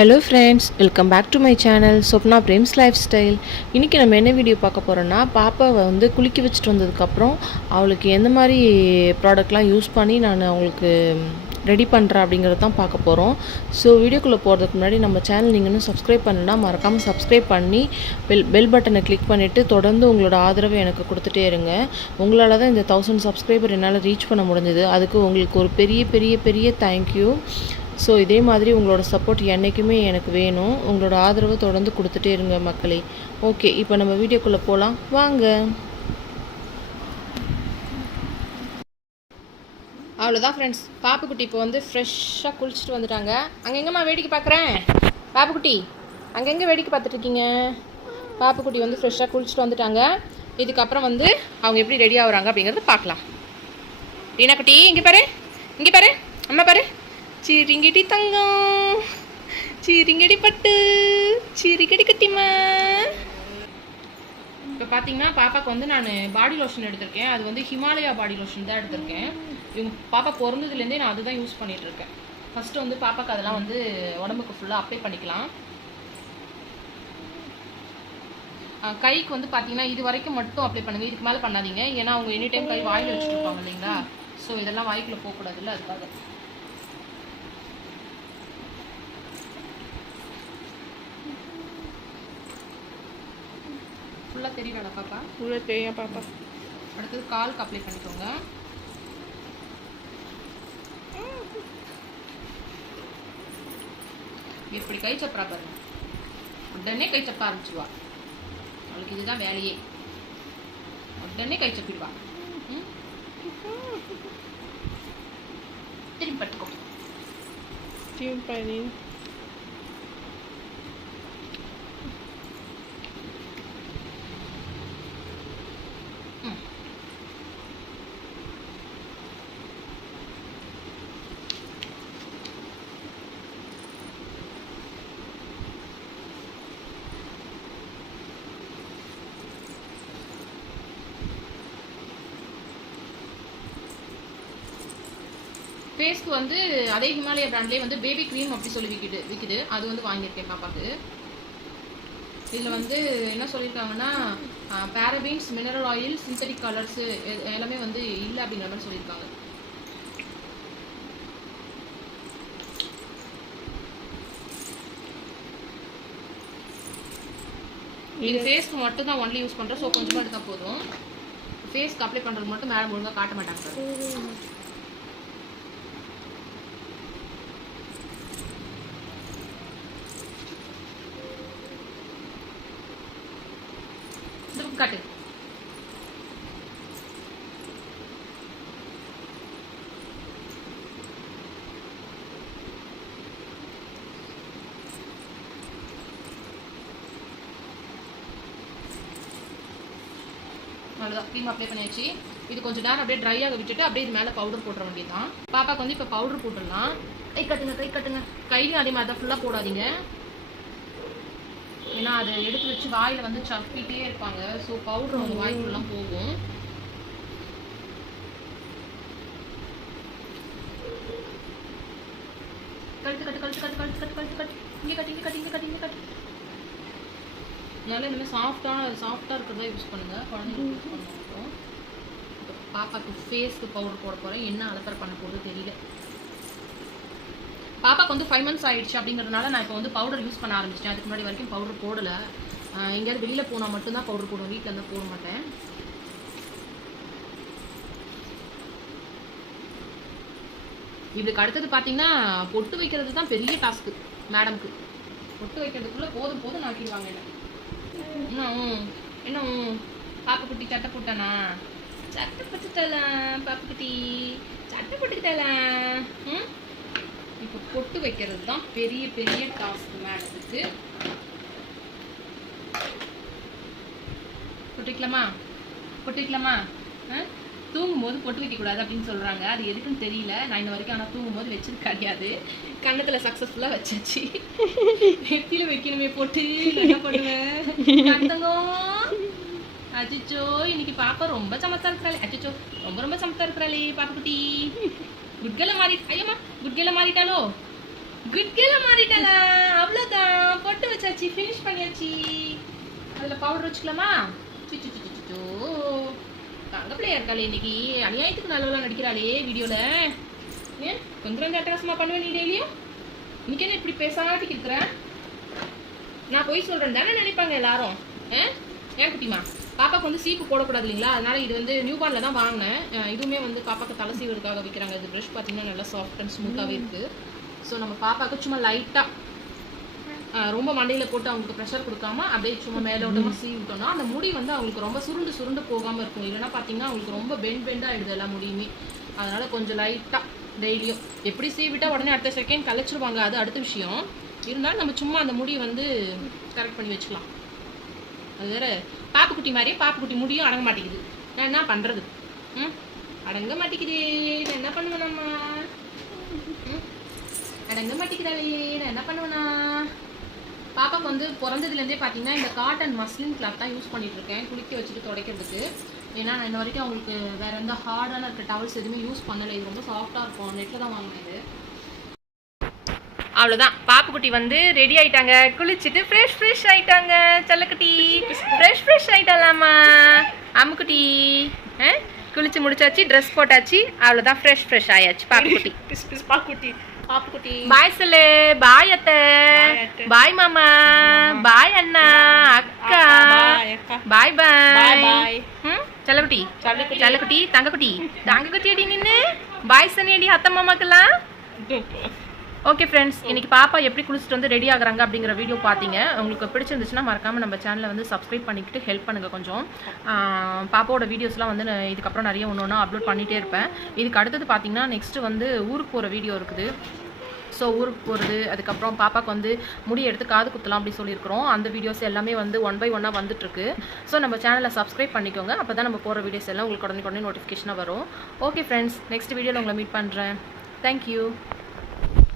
Hello friends, welcome back to my channel Swapna Prem's life style. இன்றைக்கி நம்ம என்ன வீடியோ பார்க்க போகிறோன்னா, பாப்பாவை வந்து குளிக்க வச்சுட்டு வந்ததுக்கப்புறம் அவளுக்கு எந்த மாதிரி ப்ராடக்ட்லாம் யூஸ் பண்ணி நான் அவங்களுக்கு ரெடி பண்ணுறேன் அப்படிங்கிறது தான் பார்க்க போகிறோம். ஸோ வீடியோக்குள்ளே போகிறதுக்கு முன்னாடி நம்ம சேனல் நீங்கள் இன்னும் சப்ஸ்கிரைப் பண்ணணுன்னா மறக்காமல் சப்ஸ்கிரைப் பண்ணி பெல் பட்டனை கிளிக் பண்ணிவிட்டு தொடர்ந்து உங்களோட ஆதரவை எனக்கு கொடுத்துட்டே இருங்க. உங்களால் தான் இந்த 1000 சப்ஸ்கிரைபர் என்னால் ரீச் பண்ண முடிஞ்சது. அதுக்கு உங்களுக்கு ஒரு பெரிய பெரிய பெரிய தேங்க்யூ. ஸோ இதே மாதிரி உங்களோட சப்போர்ட் என்றைக்குமே எனக்கு வேணும். உங்களோட ஆதரவு தொடர்ந்து கொடுத்துட்டே இருங்க மக்களே. ஓகே, இப்போ நம்ம வீடியோக்குள்ளே போகலாம் வாங்க. அவ்வளோதான் ஃப்ரெண்ட்ஸ், பாப்புக்குட்டி இப்போ வந்து ஃப்ரெஷ்ஷாக குளிச்சுட்டு வந்துட்டாங்க. அங்கெங்கம்மா வேடிக்கை பார்க்குறேன்? பாப்புக்குட்டி அங்கெங்கே வேடிக்கை பார்த்துட்ருக்கீங்க? பாப்புக்குட்டி வந்து ஃப்ரெஷ்ஷாக குளிச்சுட்டு வந்துட்டாங்க. இதுக்கப்புறம் வந்து அவங்க எப்படி ரெடி ஆகுறாங்க அப்படிங்கிறத பார்க்கலாம். ரீனா குட்டி இங்கே பாரு, இங்கே பாரு, அம்மா பாரு. சிரிங்கடி தங்கம், சிரிங்கடி பட்டு, சிரிங்கடி கட்டிமா. இப்போ பார்த்தீங்கன்னா பாப்பாவுக்கு வந்து நான் பாடி லோஷன் எடுத்திருக்கேன். அது வந்து ஹிமாலயா பாடி லோஷன் தான் எடுத்திருக்கேன். இவங்க பாப்பா பிறந்ததுலேருந்தே நான் அதுதான் யூஸ் பண்ணிகிட்ருக்கேன். ஃபஸ்ட்டு வந்து பாப்பாவுக்கு அதெல்லாம் வந்து உடம்புக்கு ஃபுல்லாக அப்ளை பண்ணிக்கலாம். கைக்கு வந்து பார்த்தீங்கன்னா இது வரைக்கும் மட்டும் அப்ளை பண்ணுங்கள், இதுக்கு மேலே பண்ணாதீங்க. ஏன்னா அவங்க எனி டைம் கை வாயில் வச்சுட்டு இருப்பாங்க இல்லைங்களா. ஸோ இதெல்லாம் வாய்க்குள்ளே போகக்கூடாதுல்ல, அதுக்காக. ஃபுல்லாக தெரியுதாடா பாப்பா? ஃபுல்லாக தெரியும் பாப்பா. அடுத்தது காலுக்கு அப்ளை பண்ணிக்கோங்க. இப்படி கை சப்பரா பாருங்க, உடனே கை சப்ப ஆரம்பிச்சிடுவா. அவளுக்கு இதுதான் வேலையே, உடனே கை சப்பிடுவா. திரும்பி பட்டுக்கோ, திரும்பி பண்ணி. ஃபேஸ்க்கு வந்து அதே ஹிமாலயா பிராண்ட்லேயே வந்து பேபி க்ரீம் அப்படி சொல்லி விற்குது. அது வந்து வாங்கியிருக்கேன் பாப்பாவுக்கு. இதில் வந்து என்ன சொல்லியிருக்காங்கன்னா, பேரபீன்ஸ், மினரல் ஆயில், சிந்தட்டிக் கலர்ஸு எல்லாமே வந்து இல்லை அப்படிங்கிற மாதிரி சொல்லியிருக்காங்க. இது ஃபேஸ்க்கு மட்டும் தான் ஒன்லி யூஸ் பண்ணுறோம். ஸோ கொஞ்சமாக எடுத்தால் போதும். ஃபேஸ்க்கு அப்ளை பண்ணுறது மட்டும் மேடம் ஒழுங்காக காட்ட மாட்டாங்க. காட்டு. அவ்வளோதான், க்ரீம் அப்ளை பண்ணியாச்சு. இது கொஞ்சம் நேரம் அப்படியே ட்ரையாக விட்டுட்டு அப்படியே இது மேலே பவுடர் போட்டுற வேண்டியது தான். பாப்பாவுக்கு வந்து இப்போ பவுடர் போட்டுடலாம். கை கட்டுங்க, கை கட்டுங்க. கையும் அதே மாதிரி தான் ஃபுல்லாக போடாதீங்க. ஏன்னா அதை எடுத்து வச்சு வாயில் வந்து சப்பிட்டே இருப்பாங்க. ஸோ பவுடர் அவங்க வாய்க்குள்ளலாம் போகும். கழுத்து கட்டு, கழுத்து கட்டு, கழுத்து கட்டு, கழுத்து கட்டு. இங்கே கட்டி, இங்கே கட்டி, இங்கே கட்டி, இங்கே கட்டி. அதனால இந்த மாதிரி சாஃப்டாக இருக்கிறதா யூஸ் பண்ணுங்கள். குழந்தைங்களுக்கு யூஸ் பண்ண மாட்டோம். பாப்பாவுக்கு ஃபேஸ்க்கு பவுடர் போட போகிறேன். என்ன அலப்பறை பண்ண போகிறது தெரியல. பாப்பாவுக்கு வந்து 5 months ஆகிடுச்சு அப்படிங்கிறதுனால நான் இப்போ வந்து பவுடர் யூஸ் பண்ண ஆரம்பிச்சிட்டேன். அதுக்கு முன்னாடி வரைக்கும் பவுடர் போடலை. எங்கேயாவது வெளியில் போனால் மட்டும்தான் பவுடர் போடுவேன், வீட்டில் இருந்தால் போட மாட்டேன். இதுக்கு அடுத்தது பார்த்தீங்கன்னா பொட்டு வைக்கிறது தான் பெரிய டாஸ்க்கு மேடம்க்கு. பொட்டு வைக்கிறதுக்குள்ளே போதும் போதும் நாக்கிடுவாங்க. என்ன என்ன பாப்புக்குட்டி சட்டை போட்டானா? சட்டை போட்டுக்கலாம் பாப்புக்குட்டி, சட்டை போட்டுக்கிட்டாலாம். இப்போ பொட்டு வைக்கிறது தான் பெரிய பெரிய டாஸ்க் மேடத்துக்கு. பொட்டுக்கலாமா? பொட்டுக்கலாமா? தூங்கும்போது பொட்டு வைக்கக்கூடாது அப்படின்னு சொல்கிறாங்க. அது எதுக்குன்னு தெரியல. நான் இன்ன வரைக்கும் ஆனால் தூங்கும்போது வச்சது கிடையாது. கண்ணத்தில் சக்ஸஸ்ஃபுல்லாக வச்சாச்சு. நெத்தியில் வைக்கணுமே பொட்டு, என்ன பண்ணுவேன் தங்கம்? அச்சோ, இன்னைக்கு பாப்பா ரொம்ப சமத்தா இருக்கிறாளே. அச்சோ, ரொம்ப ரொம்ப சமத்தா இருக்கிறாளே பாப்புக்குட்டி. குட்கேல மாறி, ஐயம்மா குட்கேல மாறிட்டாலோ? குட்கேல மாறிட்டாளா? அவ்வளோ ஃபினிஷ் பண்ணியாச்சு. அதில் பவுடர் வச்சுக்கலாமா? தங்க பிள்ளையா இருக்காளே இன்னைக்கு, அநியாயத்துக்கு நல்லவெல்லாம் நடிக்கிறாளே வீடியோவில். ஏன் கொஞ்சம் அட்டகாசமாக பண்ணுவேன் நீ டெய்லியும்? இன்னைக்கு என்ன இப்படி பேசாட்டிக்கு இருக்கிறேன்? நான் போய் சொல்கிறேன் தானே நினைப்பாங்க எல்லாரும். ஏன் குட்டிமா, பாப்பாவுக்கு வந்து சீப்பு போடக்கூடாது இல்லைங்களா, அதனால இது வந்து நியூ பார்னில் தான் வாங்கினேன். இதுவுமே வந்து பாப்பாவுக்கு தலை சீவுறதுக்காக விற்கிறாங்க. இது ப்ரஷ் பார்த்தீங்கன்னா நல்லா சாஃப்ட் அண்ட் ஸ்மூத்தாகவே இருக்குது. ஸோ நம்ம பாப்பாவுக்கு சும்மா லைட்டாக ரொம்ப மண்டையில் போட்டு அவங்களுக்கு ப்ரெஷர் கொடுக்காம அப்படியே சும்மா மேலோட்டமாக சீவி விட்டோம்னா அந்த முடி வந்து அவங்களுக்கு ரொம்ப சுருண்டு சுருண்டு போகாமல் இருக்கும். இல்லைன்னா பார்த்தீங்கன்னா அவங்களுக்கு ரொம்ப பெண்டாக ஆகிடுது எல்லா முடியுமே. அதனால் கொஞ்சம் லைட்டாக டெய்லியும் எப்படி சீவிட்டால் உடனே அடுத்த செகண்ட் கலைச்சிருவாங்க, அது அடுத்த விஷயம். இருந்தாலும் நம்ம சும்மா அந்த முடி வந்து கரெக்ட் பண்ணி வச்சுக்கலாம். அது வேறு பாப்புக்குட்டி மாதிரியே பாப்புக்குட்டி முடியும் அடங்க மாட்டேங்குது. நான் என்ன பண்ணுறது? அடங்க மாட்டேங்குது. நான் என்ன பண்ணுவேனாம்மா? அடங்க மாட்டேங்கிறாளே, நான் என்ன பண்ணுவேனா? பாப்பாவுக்கு வந்து பிறந்ததுலேருந்தே பார்த்தீங்கன்னா இந்த காட்டன் மஸ்லின் கிளாத் தான் யூஸ் பண்ணிகிட்ருக்கேன் குளிக்க வச்சுட்டு துடைக்கிறதுக்கு. ஏன்னா நான் இன்ன வரைக்கும் அவங்களுக்கு வேறு எந்த ஹார்டான இருக்க டவல்ஸ் எதுவுமே யூஸ் பண்ணலை. இது ரொம்ப சாஃப்டாக இருக்கும். நெட்டில் தான் வாங்கினேன் இது. அவ்வளோதான், பாப்புக்குட்டி வந்து ரெடி ஆகிட்டாங்க. குளிச்சுட்டு ஃப்ரெஷ் ஆகிட்டாங்க. செல்லக்குட்டி ஃப்ரெஷ் ஆகிட்டாலாமா? அம்முக்குட்டி குளிச்சு முடிச்சாச்சு, ட்ரெஸ் போட்டாச்சு, அவ்வளோதான் ஃப்ரெஷ் ஆயாச்சு பாப்புக்குட்டி. பாப்புக்குட்டி பாய் சொல்லு. பாய் அத்தை, பாய் மாமா, பாய் அண்ணா, அக்கா, பாய் பாய். செல்லக்குட்டி தங்கக்குட்டி அடி நின்று பாய் சனி அடி அத்தை மாமாக்கெல்லாம். ஓகே ஃப்ரெண்ட்ஸ், இன்னைக்கு பாப்பா எப்படி குளிச்சுட்டு வந்து ரெடி ஆகுறாங்க அப்படிங்கிற வீடியோ பார்த்தீங்க. உங்களுக்கு பிடிச்சிருந்துச்சுன்னா மறக்காமல் நம்ம சேனலை வந்து சப்ஸ்கிரைப் பண்ணிக்கிட்டு ஹெல்ப் பண்ணுங்கள் கொஞ்சம். பாப்பாவோட வீடியோஸ்லாம் வந்து இதுக்கப்புறம் நிறைய ஒன்று அப்லோட் பண்ணிகிட்டே இருப்பேன். இதுக்கு அடுத்தது பார்த்தீங்கன்னா நெக்ஸ்ட்டு வந்து ஊருக்கு போகிற வீடியோ இருக்குது. ஸோ ஊருக்கு போகிறது, அதுக்கப்புறம் பாப்பாவுக்கு வந்து முடி எடுத்து காது குத்தலாம் அப்படி சொல்லியிருக்கிறோம். அந்த வீடியோஸ் எல்லாமே வந்து 1 by 1 வந்துட்டுருக்கு. ஸோ நம்ம சேனலை சப்ஸ்கிரைப் பண்ணிக்கோங்க. அப்போ தான் நம்ம போகிற வீடியோஸ் எல்லாம் உங்களுக்கு உடனே நோட்டிஃபிகேஷனாக வரும். ஓகே ஃப்ரெண்ட்ஸ், நெக்ஸ்ட் வீடியோவில் உங்களை மீட் பண்ணுறேன். தேங்க்யூ.